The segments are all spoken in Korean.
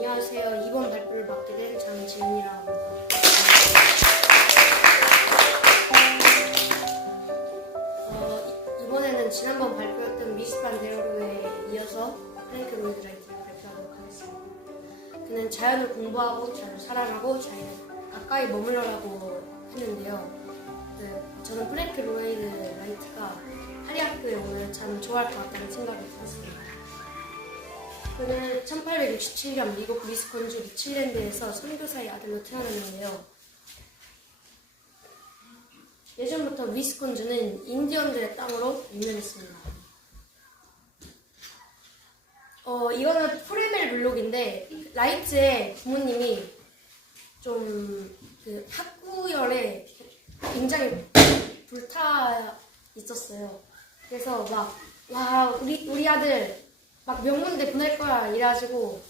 안녕하세요. 이번 발표를 맡게 된 장지은이라고 합니다. 이번에는 지난번 발표했던 미스반 데어로에 이어서 프랭크 로이드 라이트를 발표하도록 하겠습니다. 그는 자연을 공부하고 자연을 사랑하고 자연에 가까이 머물러라고 했는데요. 저는 프랭크 로이드 라이트가 하리학교에 오면 참 좋아할 것 같다는 생각이 들었습니다. 그는 1867년 미국 위스콘주 리치랜드에서 선교사의 아들로 태어났는데요. 예전부터 위스콘주는 인디언들의 땅으로 유명했습니다. 이거는 프레멜 블록인데 라이트의 부모님이 좀 그 학구열에 굉장히 불타 있었어요. 그래서 우리 아들 막 명문대 보낼 거야 이래가지고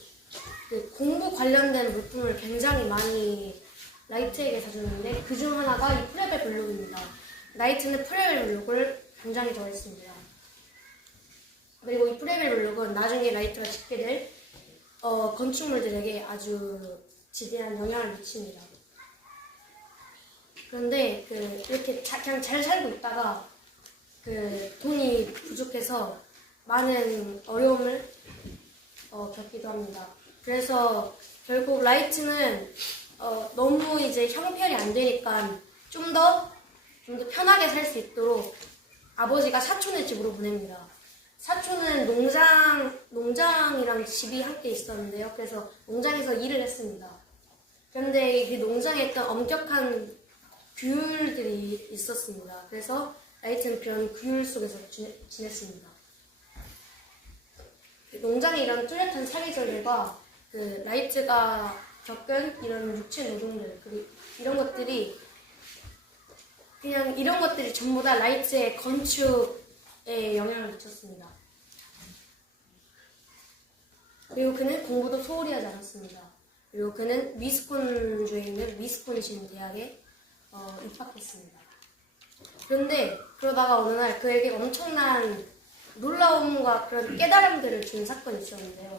그 공부 관련된 물품을 굉장히 많이 라이트에게 사줬는데 그중 하나가 이 프레벨 블록입니다. 라이트는 프레벨 블록을 굉장히 좋아했습니다. 그리고 이 프레벨 블록은 나중에 라이트가 짓게 될 건축물들에게 아주 지대한 영향을 미칩니다. 그런데 이렇게 그냥 잘 살고 있다가 돈이 부족해서 많은 어려움을 겪기도 합니다. 그래서 결국 라이트는 너무 이제 형편이 안 되니까 좀 더 편하게 살 수 있도록 아버지가 사촌의 집으로 보냅니다. 사촌은 농장이랑 집이 함께 있었는데요. 그래서 농장에서 일을 했습니다. 그런데 그 농장에 있던 엄격한 규율들이 있었습니다. 그래서 라이트는 그런 규율 속에서 지냈습니다. 농장의 이런 뚜렷한 사계절들과 라이트가 겪은 이런 육체 노동들, 그리고 이런 것들이 전부 다 라이트의 건축에 영향을 미쳤습니다. 그리고 그는 공부도 소홀히 하지 않았습니다. 그리고 그는 위스콘주에 있는 위스콘신 대학에 입학했습니다. 그런데 그러다가 어느 날 그에게 엄청난 놀라움과 그런 깨달음들을 준 사건이 있었는데요.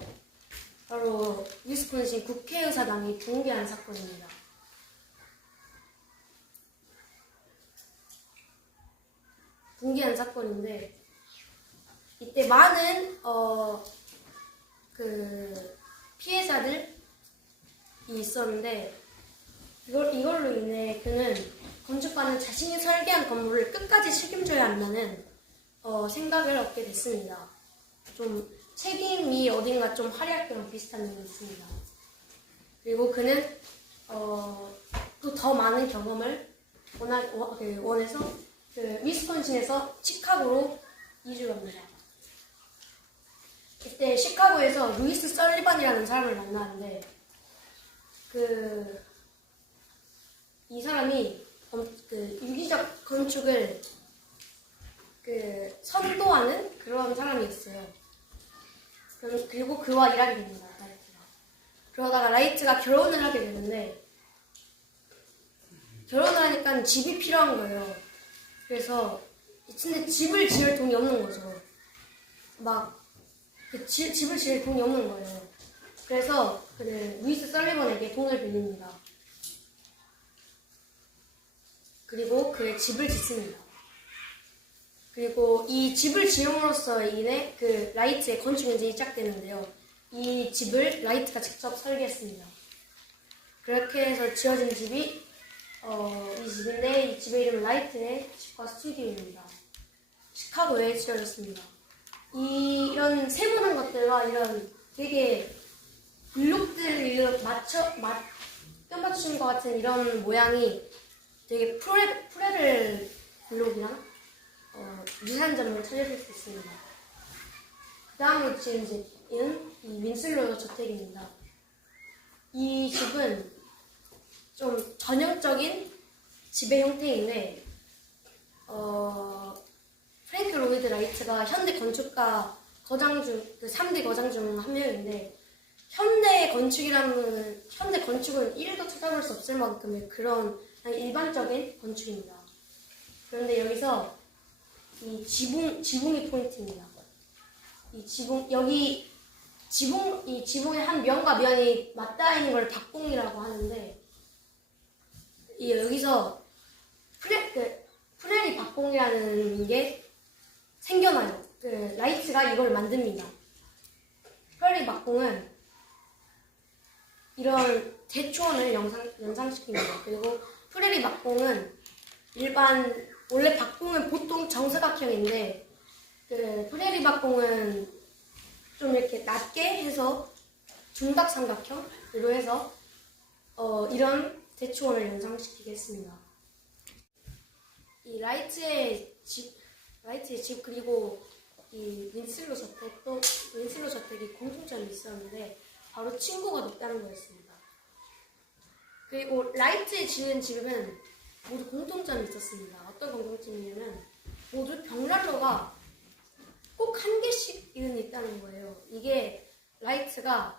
바로 위스콘신 국회의사당이 붕괴한 사건입니다. 붕괴한 사건인데 이때 많은 피해자들이 있었는데 이걸로 인해 그는 건축가는 자신이 설계한 건물을 끝까지 책임져야 한다는 생각을 얻게 됐습니다. 좀 책임이 어딘가 좀 하리학교랑 비슷한 면이 있습니다. 그리고 그는 또 더 많은 경험을 원해서 위스콘신에서 시카고로 이주합니다. 이때 시카고에서 루이스 설리반이라는 사람을 만나는데 이 사람이 유기적 건축을 선도하는 그런 사람이었어요. 그리고 그와 일하게 됩니다. 라이트가. 그러다가 라이트가 결혼을 하게 되는데 결혼을 하니까 집이 필요한 거예요. 그래서 근데 집을 지을 돈이 없는 거죠. 집을 지을 돈이 없는 거예요. 그래서 루이스 설리번에게 돈을 빌립니다. 그리고 그의 집을 짓습니다. 그리고 이 집을 지음으로써 인해 라이트의 건축 연쟁이 시작되는데요. 이 집을 라이트가 직접 설계했습니다. 그렇게 해서 지어진 집이 이 집인데 이 집의 이름은 라이트의 집과 스튜디오입니다. 시카고에 지어졌습니다. 이런 세모난 것들과 이런 되게 블록들을 껴맞춘 것 같은 이런 모양이 되게 프레벨 블록이랑 유사한 점을 찾으실 수 있습니다. 그 다음으로 지은 집은 이 윈슬로 저택입니다. 이 집은 좀 전형적인 집의 형태인데 프랭크 로이드 라이트가 현대 건축가 3대 거장 중 한 명인데 현대 건축은 1도 찾아볼 수 없을 만큼의 그런 일반적인 건축입니다. 그런데 여기서 이 지붕이 포인트입니다. 이 지붕, 여기 이 지붕의 한 면과 면이 맞닿아 있는 걸 박공이라고 하는데, 여기서 프레리 박공이라는 게 생겨나요. 라이트가 이걸 만듭니다. 프레리 박공은 이런 대초원을 연상시킵니다. 그리고 프레리 박공은 원래 박공은 보통 정사각형인데, 프레리 박공은 좀 이렇게 낮게 해서 중각삼각형으로 해서 이런 대초원을 연상시키겠습니다. 이 라이트의 집 그리고 이 윈슬로 저택이 공통점이 있었는데 바로 층고가 높다는 거였습니다. 그리고 라이트에 지은 집은 모두 공통점이 있었습니다. 어떤 공통점이냐면 모두 벽난로가 꼭 한 개씩은 있다는 거예요. 이게 라이트는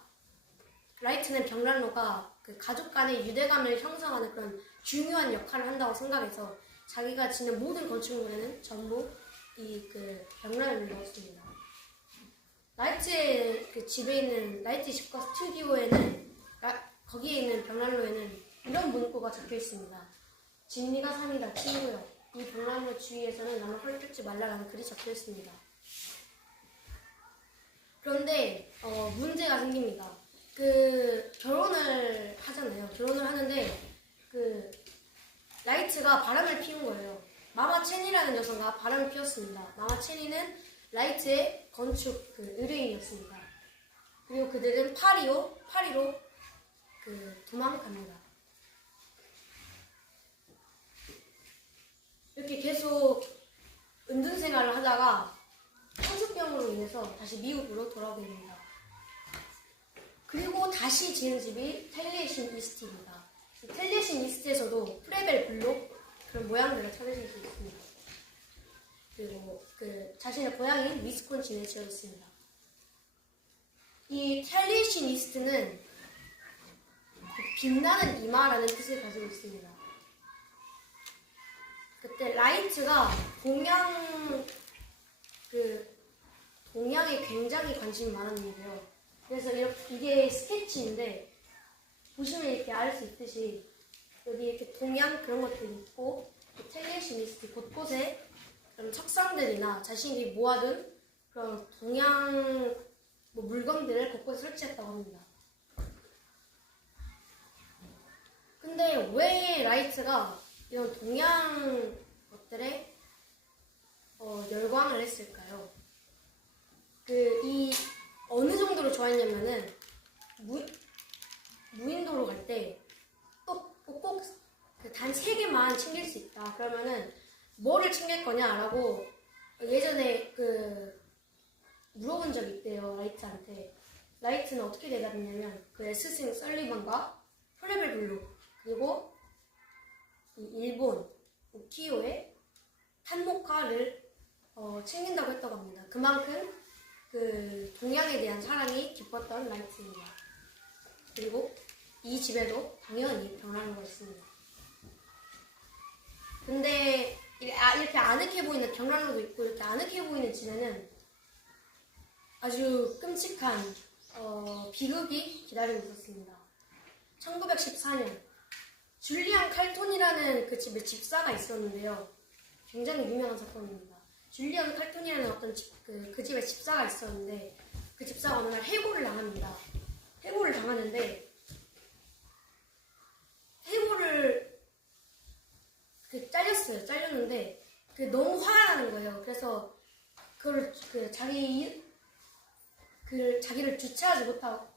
벽난로가 그 가족 간의 유대감을 형성하는 그런 중요한 역할을 한다고 생각해서 자기가 짓는 모든 건축물에는 전부 그 벽난로를 넣었습니다. 라이트의 그 집에 있는 라이트 집과 스튜디오에는 거기에 있는 벽난로에는 이런 문구가 적혀 있습니다. 진리가 산이다 친구여. 이 벽난로 주위에서는 나무 헐뜯지 말라라는 글이 적혀 있습니다. 그런데 문제가 생깁니다. 결혼을 하잖아요. 결혼을 하는데 라이트가 바람을 피운 거예요. 마마 체니라는 여성과 바람을 피웠습니다. 마마 체니는 라이트의 건축 의뢰인이었습니다. 그리고 그들은 파리로 도망갑니다. 이렇게 계속 은둔 생활을 하다가 성숙병으로 인해서 다시 미국으로 돌아오게 됩니다. 그리고 다시 지은 집이 텔리에이션 이스트입니다. 텔리에이션 이스트에서도 프레벨 블록 그런 모양들을 찾으실 수 있습니다. 그리고 자신의 고향인 위스콘신에 지어 있습니다. 이 텔리에이션 이스트는 빛나는 이마라는 뜻을 가지고 있습니다. 그때 라이트가 동양에 굉장히 관심이 많았는데요. 그래서 이게 스케치인데 보시면 이렇게 알 수 있듯이 여기 이렇게 동양 그런 것들이 있고 텔리에이션 이스트 곳곳에 그런 석상들이나 자신이 모아둔 그런 동양 물건들을 곳곳에 설치했다고 합니다. 근데 왜 라이트가 이런 동양 것들에 열광을 했을까요? 이 어느 정도로 좋아했냐면은 무인도로 갈 때 꼭 단 3개만 챙길 수 있다. 그러면은 뭐를 챙길 거냐라고 예전에 물어본 적이 있대요. 라이트한테. 라이트는 어떻게 대답했냐면 스승 설리번과 프레벨 블루 그리고 이 일본 우키요의 탄모카를 챙긴다고 했다고 합니다. 그만큼 동양에 대한 사랑이 깊었던 라이트입니다. 그리고 이 집에도 당연히 벽난로가 있습니다. 근데 이렇게 아늑해 보이는 벽난로도 있고 이렇게 아늑해 보이는 집에는 아주 끔찍한 비극이 기다리고 있었습니다. 1914년 줄리안 칼톤이라는 그 집에 집사가 있었는데요. 굉장히 유명한 사건입니다. 줄리안 칼톤이라는 어떤 그 집에 집사가 있었는데 그 집사가 어느 날 해고를 당합니다. 해고를 당하는데 해고를 잘렸는데 너무 화가 나는 거예요. 그래서 그걸 자기를 주체하지 못하고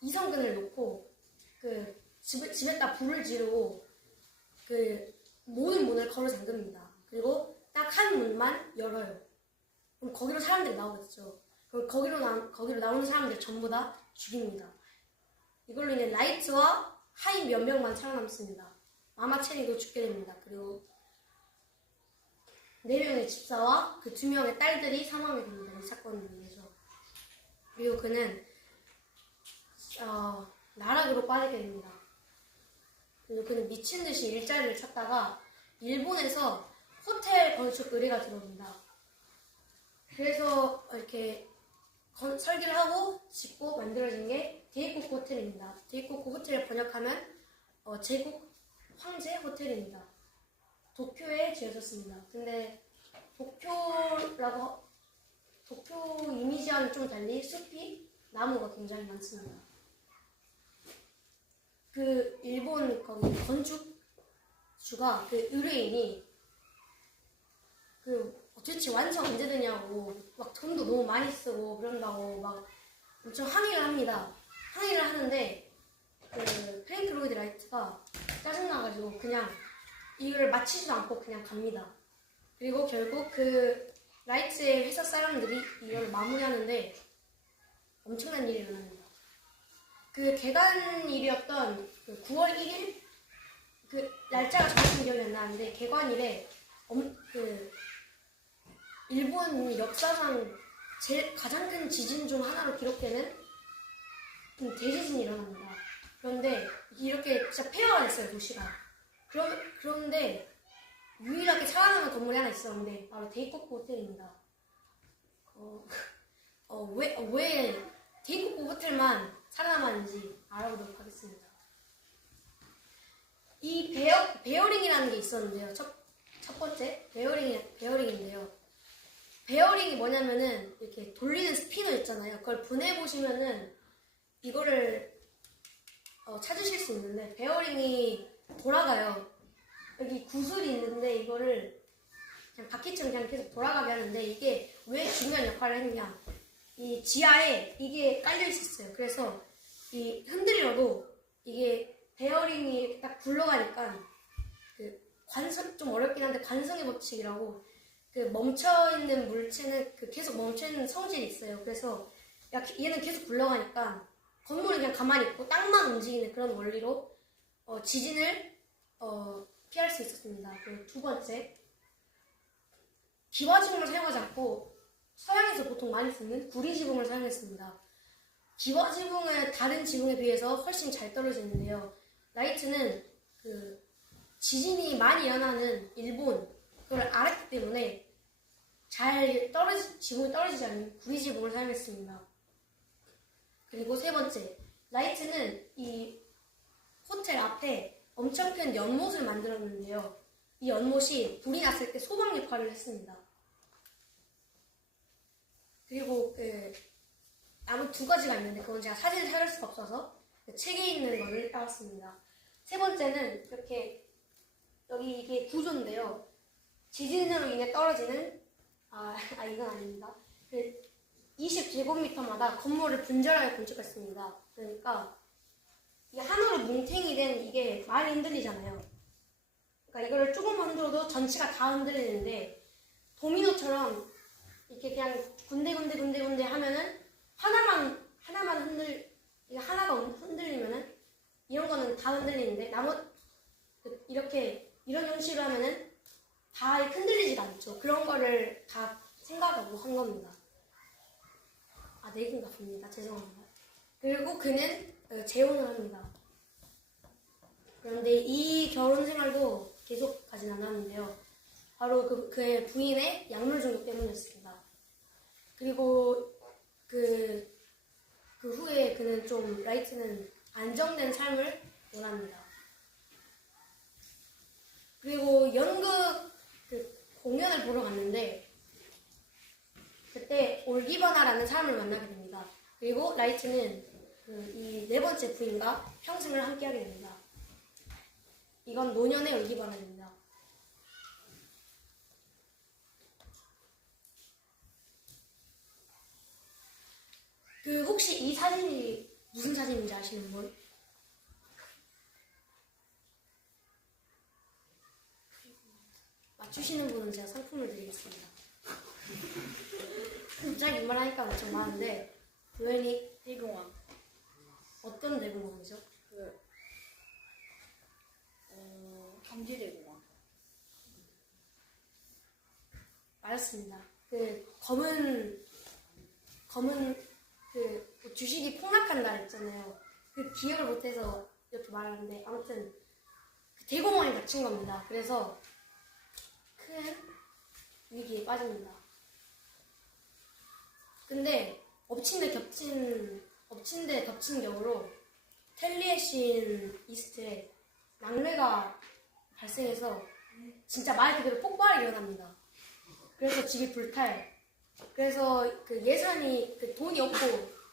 이성근을 놓고 집에다 불을 지르고 모든 문을 걸어 잠깁니다. 그리고 딱 한 문만 열어요. 그럼 거기로 사람들이 나오겠죠. 그럼 거기로 나오는 사람들 전부 다 죽입니다. 이걸로 인해 라이트와 하인 몇 명만 살아남습니다. 마마 체리도 죽게 됩니다. 그리고 4명의 집사와 그 2명의 딸들이 사망하게 됩니다. 이 사건으로 인해서. 그리고 그는 나락으로 빠지게 됩니다. 그리고 그는 미친 듯이 일자리를 찾다가 일본에서 호텔 건축 의뢰가 들어옵니다. 그래서 이렇게 설계를 하고 짓고 만들어진 게 데이코코 호텔입니다. 데이코코 호텔을 번역하면 제국 황제 호텔입니다. 도쿄에 지어졌습니다. 근데 도쿄 이미지와는 좀 달리 숲이 나무가 굉장히 많습니다. 그 일본 거기 건축주가 그 의뢰인이 도대체 완성 언제 되냐고 막 돈도 너무 많이 쓰고 그런다고 막 엄청 항의를 합니다. 항의를 하는데 그 프랭크 로이드 라이트가 짜증나가지고 그냥 이걸 마치지도 않고 그냥 갑니다. 그리고 결국 그 라이트의 회사 사람들이 이걸 마무리하는데 엄청난 일이 일어납니다. 그 개관일이었던 그 9월 1일 그 날짜가 정확히 기억이 안 나는데 개관일에 일본 역사상 가장 큰 지진 중 하나로 기록되는 대지진이 일어납니다. 그런데 이렇게 진짜 폐허가 됐어요, 도시가. 그런데 유일하게 살아남은 건물이 하나 있었는데 바로 데이코코 호텔입니다. 왜 데이코코 호텔만 살아남았는지 알아보도록 하겠습니다. 이 베어링이라는 게 있었는데요. 첫 번째 베어링인데요. 베어링이 뭐냐면은 이렇게 돌리는 스피너 있잖아요. 그걸 보내보시면은 이거를 찾으실 수 있는데 베어링이 돌아가요. 여기 구슬이 있는데 이거를 그냥 바퀴처럼 그냥 계속 돌아가게 하는데 이게 왜 중요한 역할을 했냐? 이 지하에 이게 깔려 있었어요. 그래서 이 흔들려도 이게 베어링이 딱 굴러가니까 그 관성 좀 어렵긴 한데 관성의 법칙이라고 그 멈춰있는 물체는 그 계속 멈춰있는 성질이 있어요. 그래서 얘는 계속 굴러가니까 건물은 그냥 가만히 있고 땅만 움직이는 그런 원리로 지진을 피할 수 있었습니다. 그리고 두 번째, 기와지붕을 사용하지 않고 서양에서 보통 많이 쓰는 구리지붕을 사용했습니다. 기와지붕은 다른 지붕에 비해서 훨씬 잘 떨어지는데요. 라이트는 그 지진이 많이 일어나는 일본 그걸 알았기 때문에 지붕이 떨어지지 않는 구리지붕을 사용했습니다. 그리고 세 번째, 라이트는 이 호텔 앞에 엄청 큰 연못을 만들었는데요. 이 연못이 불이 났을 때 소방 역할을 했습니다. 그리고 아무 두 가지가 있는데 그건 제가 사진을 찾을 수가 없어서 책에 있는 거를 따왔습니다. 세 번째는 이렇게 여기 이게 구조인데요. 지진으로 인해 떨어지는 이건 아닙니다. 20제곱미터마다 건물을 분절하게 건축했습니다. 그러니까 이 하나로 뭉탱이 된 이게 많이 흔들리잖아요. 그러니까 이거를 조금만 흔들어도 전체가 다 흔들리는데 도미노처럼 이렇게 그냥 군데군데 하면은 하나가 흔들리면은 이런 거는 다 흔들리는데 이렇게 이런 형식으로 하면은 다 흔들리지가 않죠. 그런 거를 다 생각하고 한 겁니다. 내긴가 봅니다. 죄송합니다. 그리고 그는 재혼을 합니다. 그런데 이 결혼 생활도 계속 가진 않았는데요. 바로 그의 부인의 약물 중독 때문이었습니다. 그리고 그 후에 라이트는 안정된 삶을 원합니다. 그리고 연극 공연을 보러 갔는데 그때 올기바나라는 사람을 만나게 됩니다. 그리고 라이트는 이 네 번째 부인과 평생을 함께하게 됩니다. 이건 노년의 올기바나입니다. 혹시 이 사진이 무슨 사진인지 아시는 분? 맞추시는 분은 제가 상품을 드리겠습니다. 갑자기 이 말 하니까 엄청 많은데 도현이 대공황. 어떤 대공황이죠? 경제대공황. 맞았습니다. 검은 주식이 폭락한 날 있잖아요. 기억을 못해서 이렇게 말하는데 아무튼 대공황에 닥친 겁니다. 그래서 큰 위기에 빠집니다. 근데 엎친 데 덮친 격으로 텔리에신 이스트에 낙뢰가 발생해서 진짜 말 그대로 폭발이 일어납니다. 그래서 집이 불타요. 그래서 그 예산이 그 돈이 없고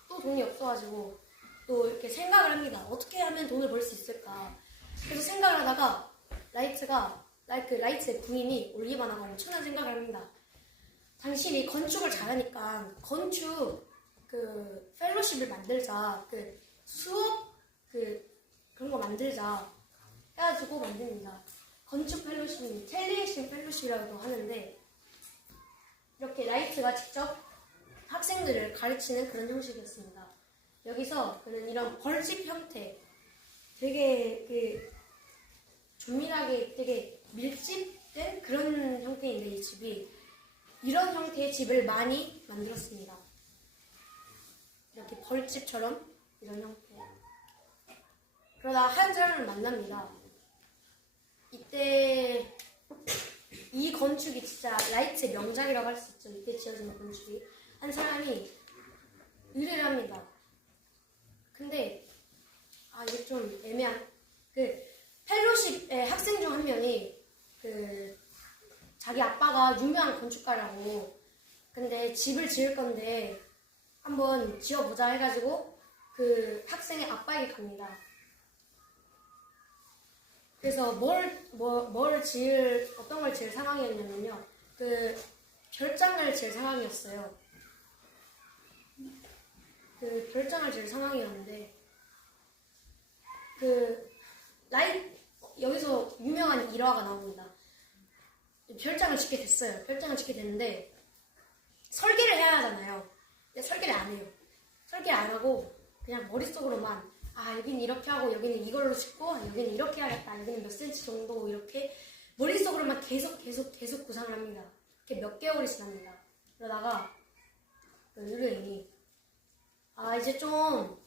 또 돈이 없어가지고 또 이렇게 생각을 합니다. 어떻게 하면 돈을 벌 수 있을까? 그래서 생각을 하다가 라이트의 부인이 올리바나가 엄청난 생각을 합니다. 당신이 건축을 잘하니까 건축 그 펠로십을 만들자, 그 수업 그런 거 만들자 해가지고 만듭니다. 건축 펠로십, 텔리에이션 펠로십이라고도 하는데 이렇게 라이트가 직접 학생들을 가르치는 그런 형식이었습니다. 여기서 그는 이런 벌집 형태, 되게 그 조밀하게 되게 밀집된 그런 형태인데 이 집이 이런 형태의 집을 많이 만들었습니다. 이렇게 벌집처럼 이런 형태. 그러다 한 사람을 만납니다. 이때 이 건축이 진짜 라이트의 명작이라고 할 수 있죠. 이때 지어진 건축이. 한 사람이 의뢰를 합니다. 근데 이게 좀 애매한 그 펠로십의 학생 중 한 명이 그 자기 아빠가 유명한 건축가라고 근데 집을 지을 건데 한번 지어보자 해가지고 그 학생의 아빠에게 갑니다. 그래서 어떤 걸 지을 상황이었냐면요. 그 별장을 지을 상황이었어요. 그 별장을 지을 상황이었는데 여기서 유명한 일화가 나옵니다. 별장을 짓게 됐어요. 별장을 짓게 됐는데 설계를 해야 하잖아요. 근데 설계를 안 해요. 설계를 안 하고 그냥 머릿속으로만 여기는 이렇게 하고 여기는 이걸로 짓고 여기는 이렇게 하겠다. 여기는 몇 센치 정도 이렇게 머릿속으로만 계속 구상을 합니다. 이렇게 몇 개월이 지납니다. 그러다가 의뢰인이 이제 좀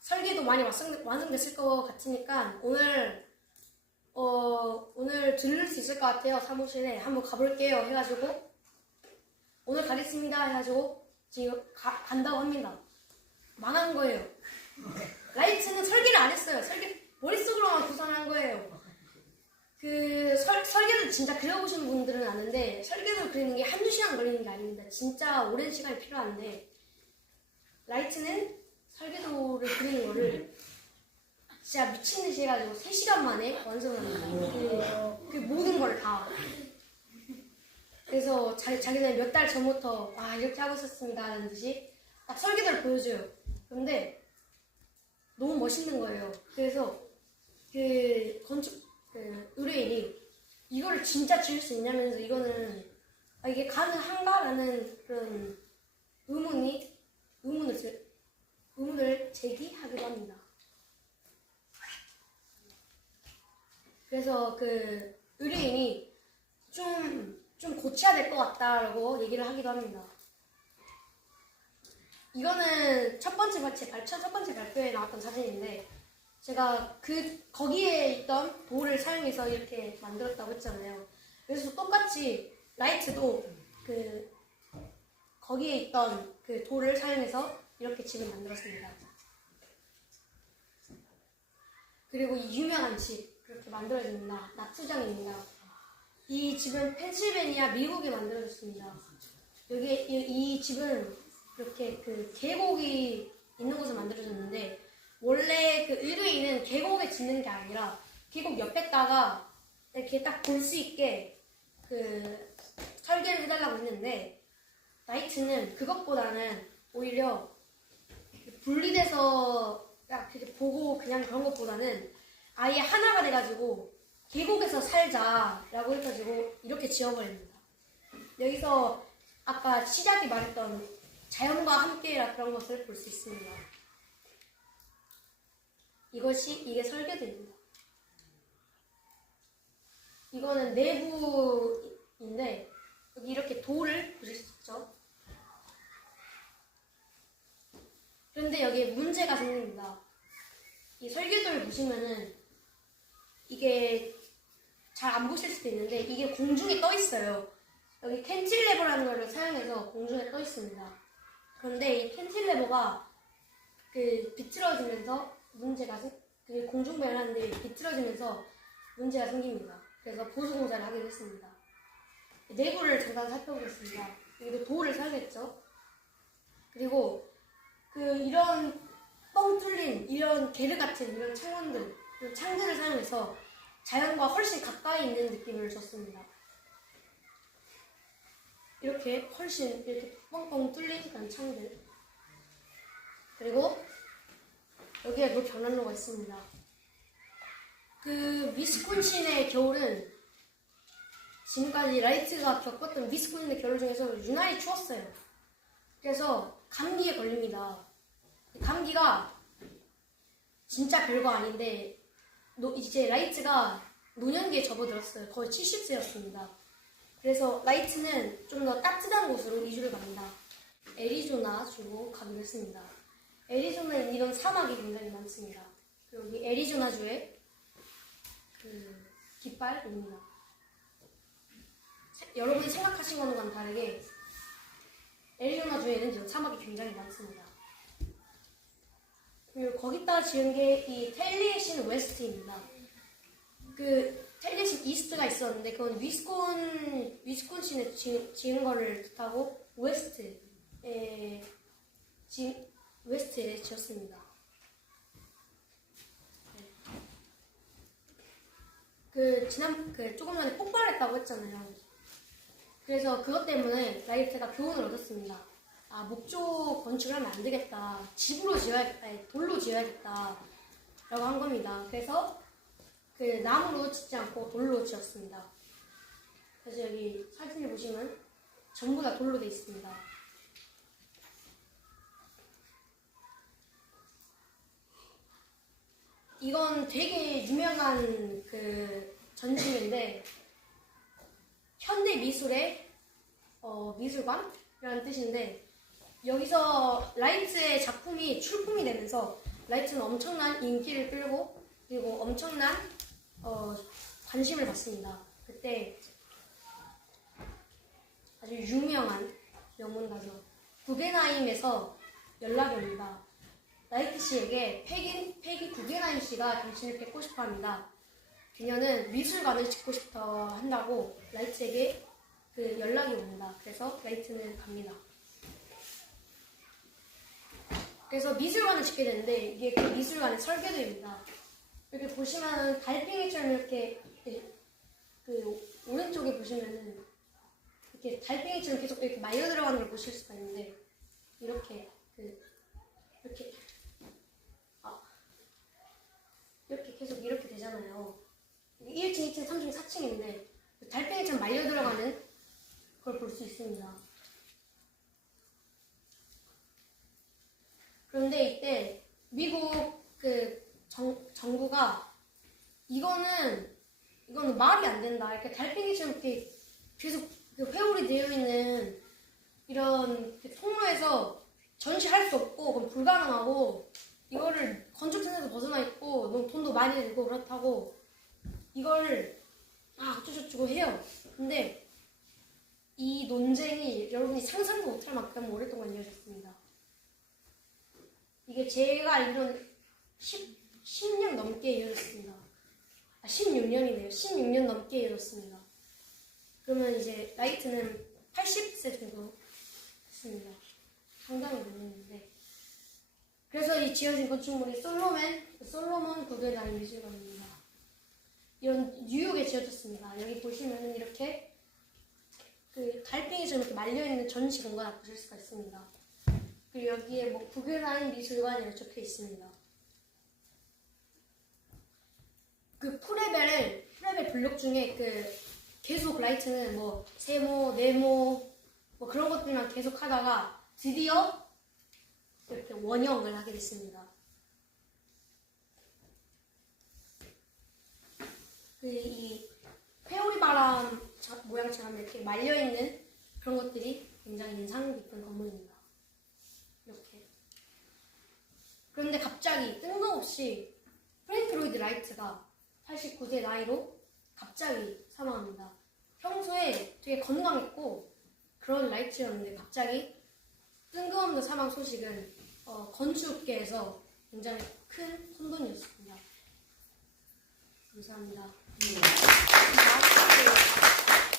설계도 많이 완성됐을 것 같으니까 오늘 들를 수 있을 것 같아요. 사무실에 한번 가볼게요 해가지고 오늘 가겠습니다 해가지고 지금 간다고 합니다. 망한 거예요. 라이트는 설계를 안 했어요. 머릿속으로만 구상한 거예요. 설계를 진짜 그려보시는 분들은 아는데 설계도 그리는 게 한두 시간 걸리는 게 아닙니다. 진짜 오랜 시간이 필요한데 라이트는 설계도를 그리는 거를 진짜 미친 듯이 해가지고 3시간 만에 완성을 합니다. 그 모든 걸 다. 그래서 자기는 몇 달 전부터 이렇게 하고 있었습니다 하는 듯이 딱 설계도를 보여줘요. 그런데 너무 멋있는 거예요. 그래서 그 의뢰인이 이거를 진짜 지을 수 있냐면서 이게 가능한가라는 그런 의문을 제기하기도 합니다. 그래서 그 의뢰인이 좀 고쳐야 될 것 같다라고 얘기를 하기도 합니다. 이거는 첫 번째 발표에 나왔던 사진인데 제가 거기에 있던 돌을 사용해서 이렇게 만들었다고 했잖아요. 그래서 똑같이 라이트도 거기에 있던 그 돌을 사용해서 이렇게 집을 만들었습니다. 그리고 이 유명한 집 그렇게 만들어집니다. 나투장입니다. 이 집은 펜실베니아 미국에 만들어졌습니다. 이 집은 이렇게 그 계곡이 있는 곳에 만들어졌는데 원래 그 의뢰인은 계곡에 짓는 게 아니라 계곡 옆에다가 이렇게 딱 볼 수 있게 그 설계를 해달라고 했는데 라이트는 그것보다는 오히려 분리돼서 이렇게 보고 그냥 그런 것보다는 아예 하나가 돼가지고 계곡에서 살자라고 해가지고 이렇게 지어버립니다. 여기서 아까 시작에 말했던 자연과 함께라 그런 것을 볼 수 있습니다. 이게 설계도입니다. 이거는 내부인데 여기 이렇게 돌을 보실 수 있죠. 그런데 여기에 문제가 생깁니다. 이 설계도를 보시면은 이게 잘 안 보실 수도 있는데 이게 공중에 떠 있어요. 여기 캔틸레버라는 걸 사용해서 공중에 떠 있습니다. 그런데 이 캔틸레버가 그 비틀어지면서 그 공중부양을 하는데 비틀어지면서 문제가 생깁니다. 그래서 보수 공사를 하게 됐습니다. 내부를 잠깐 살펴보겠습니다. 여기도 도를 사야겠죠. 그리고 이런 뻥 뚫린 이런 게르 같은 이런 창문들, 이런 창들을 사용해서 자연과 훨씬 가까이 있는 느낌을 줬습니다. 이렇게 훨씬 이렇게 뻥뻥 뚫린 그런 창들. 그리고 여기에 물 변환로가 있습니다. 그 위스콘신의 겨울은 지금까지 라이트가 겪었던 위스콘신의 겨울 중에서 유난히 추웠어요. 그래서 감기에 걸립니다. 감기가 진짜 별거 아닌데 이제 라이트가 노년기에 접어들었어요. 거의 70세였습니다. 그래서 라이트는 좀 더 따뜻한 곳으로 이주를 갑니다. 애리조나주로 가기로 했습니다. 애리조나에 이런 사막이 굉장히 많습니다. 그리고 이 애리조나주의 그 깃발입니다. 여러분이 생각하신 것과는 다르게 애리조나주에는 이런 사막이 굉장히 많습니다. 그리고 거기다 지은 게 이 텔리에신 웨스트입니다. 그 텔리에신 이스트가 있었는데 그건 위스콘신에 지은 거를 뜻하고 웨스트에 지었습니다. 조금 전에 폭발했다고 했잖아요. 그래서 그것 때문에 라이트가 교훈을 얻었습니다. 아, 목조 건축을 하면 안 되겠다. 돌로 지어야겠다. 라고 한 겁니다. 그래서 나무로 짓지 않고 돌로 지었습니다. 그래서 여기 사진을 보시면 전부 다 돌로 되어 있습니다. 이건 되게 유명한 전시인데 현대 미술의 미술관이라는 뜻인데 여기서 라이트의 작품이 출품이 되면서 라이트는 엄청난 인기를 끌고 그리고 엄청난 관심을 받습니다. 그때 아주 유명한 명문가죠. 구겐하임에서 연락이 옵니다. 라이트 씨에게 패기 구겐하임 씨가 당신을 뵙고 싶어 합니다. 그녀는 미술관을 짓고 싶어 한다고 라이트에게 연락이 옵니다. 그래서 라이트는 갑니다. 그래서 미술관을 짓게 되는데 이게 그 미술관의 설계도입니다. 이렇게 보시면 달팽이처럼 이렇게 오른쪽에 보시면은 이렇게 달팽이처럼 계속 이렇게 말려 들어가는 걸 보실 수가 있는데 이렇게 계속 이렇게 되잖아요. 1층, 2층, 3층, 4층인데 달팽이처럼 말려 들어가는 걸 볼 수 있습니다. 그런데 이때 미국 정부가 이거는 말이 안 된다. 이렇게 달팽이처럼 이렇게 계속 회오리 되어 있는 이런 통로에서 전시할 수 없고 그건 불가능하고 이거를 건축센터에서 벗어나 있고 너무 돈도 많이 들고 그렇다고 이걸 어쩌고저쩌고 해요. 근데 이 논쟁이 여러분이 상상도 못할 만큼 오랫동안 이어졌습니다. 이게 제가 알기로는 10년 넘게 이어졌습니다. 16년이네요. 16년 넘게 이어졌습니다. 그러면 이제 라이트는 80세 정도 됐습니다. 상당히 됐는데 그래서 이 지어진 건축물이 솔로몬 구겐하임 미술관입니다. 이런 뉴욕에 지어졌습니다. 여기 보시면 이렇게 달팽이처럼 이렇게 말려있는 전시 공간을 보실 수가 있습니다. 그리고 여기에 구겐하임 미술관이라고 적혀 있습니다. 프레벨 블록 중에 계속 라이트는 세모, 네모 그런 것들만 계속 하다가 드디어 이렇게 원형을 하게 됐습니다. 이 회오리 바람 모양처럼 이렇게 말려있는 그런 것들이 굉장히 인상 깊은 건물입니다. 이렇게. 그런데 갑자기 뜬금없이 프랭크 로이드 라이트가 89세 나이로 갑자기 사망합니다. 평소에 되게 건강했고 그런 라이트였는데 갑자기 뜬금없는 사망 소식은 건축계에서 굉장히 큰 혼돈이었습니다. 감사합니다.